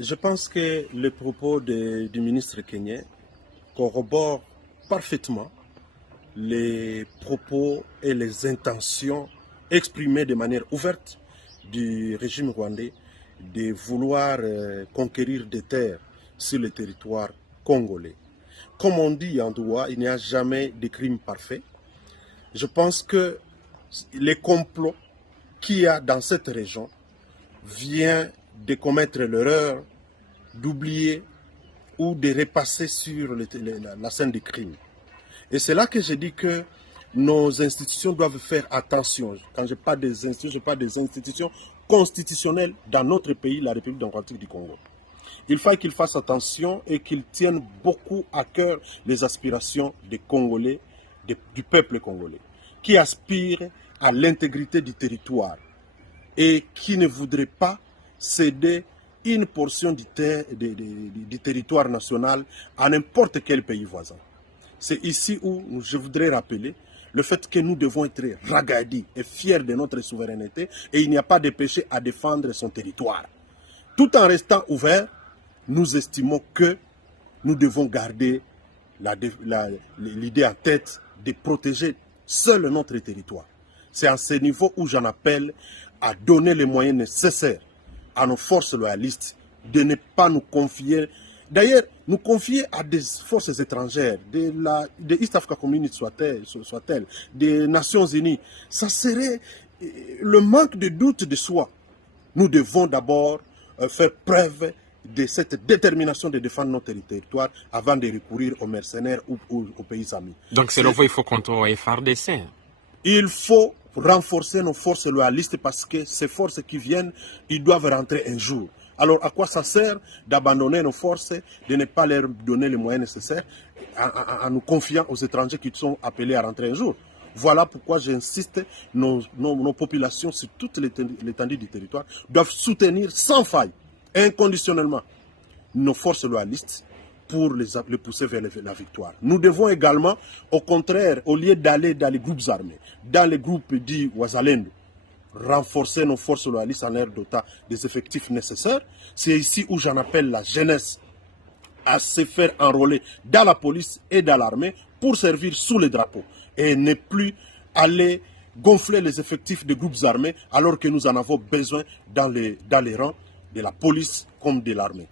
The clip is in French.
Je pense que les propos du ministre kenyan corroborent parfaitement les propos et les intentions exprimées de manière ouverte du régime rwandais de vouloir conquérir des terres sur le territoire congolais. Comme on dit en droit, il n'y a jamais de crime parfait. Je pense que les complots qu'il y a dans cette région viennent de commettre l'erreur d'oublier ou de repasser sur la scène du crime. Et c'est là que je dis que nos institutions doivent faire attention. Quand je parle des institutions, je parle des institutions constitutionnelles dans notre pays, la République démocratique du Congo. Il faut qu'ils fassent attention et qu'ils tiennent beaucoup à cœur les aspirations des Congolais, du peuple congolais, qui aspire à l'intégrité du territoire et qui ne voudrait pas céder une portion du territoire national à n'importe quel pays voisin. C'est ici où je voudrais rappeler le fait que nous devons être ragadis et fiers de notre souveraineté et il n'y a pas de péché à défendre son territoire. Tout en restant ouvert, nous estimons que nous devons garder l'idée en tête de protéger seul notre territoire. C'est à ce niveau où j'en appelle à donner les moyens nécessaires à nos forces loyalistes de ne pas nous confier, d'ailleurs, nous confier à des forces étrangères, de East Africa Community soit-elle, des Nations Unies. Ça serait le manque de doute de soi. Nous devons d'abord faire preuve de cette détermination de défendre notre territoire avant de recourir aux mercenaires ou aux pays amis. Donc selon vous, il faut contrôler FARDC. Il faut renforcer nos forces loyalistes parce que ces forces qui viennent, ils doivent rentrer un jour. Alors à quoi ça sert d'abandonner nos forces, de ne pas leur donner les moyens nécessaires en nous confiant aux étrangers qui sont appelés à rentrer un jour? Voilà pourquoi j'insiste, nos populations sur toute l'étendue du territoire doivent soutenir sans faille, inconditionnellement, nos forces loyalistes pour les pousser vers la victoire. Nous devons également, au contraire, au lieu d'aller dans les groupes armés, dans les groupes dits Wazalendo, renforcer nos forces loyalistes en leur dotant des effectifs nécessaires. C'est ici où j'en appelle la jeunesse à se faire enrôler dans la police et dans l'armée pour servir sous les drapeaux et ne plus aller gonfler les effectifs des groupes armés alors que nous en avons besoin dans les rangs de la police comme de l'armée.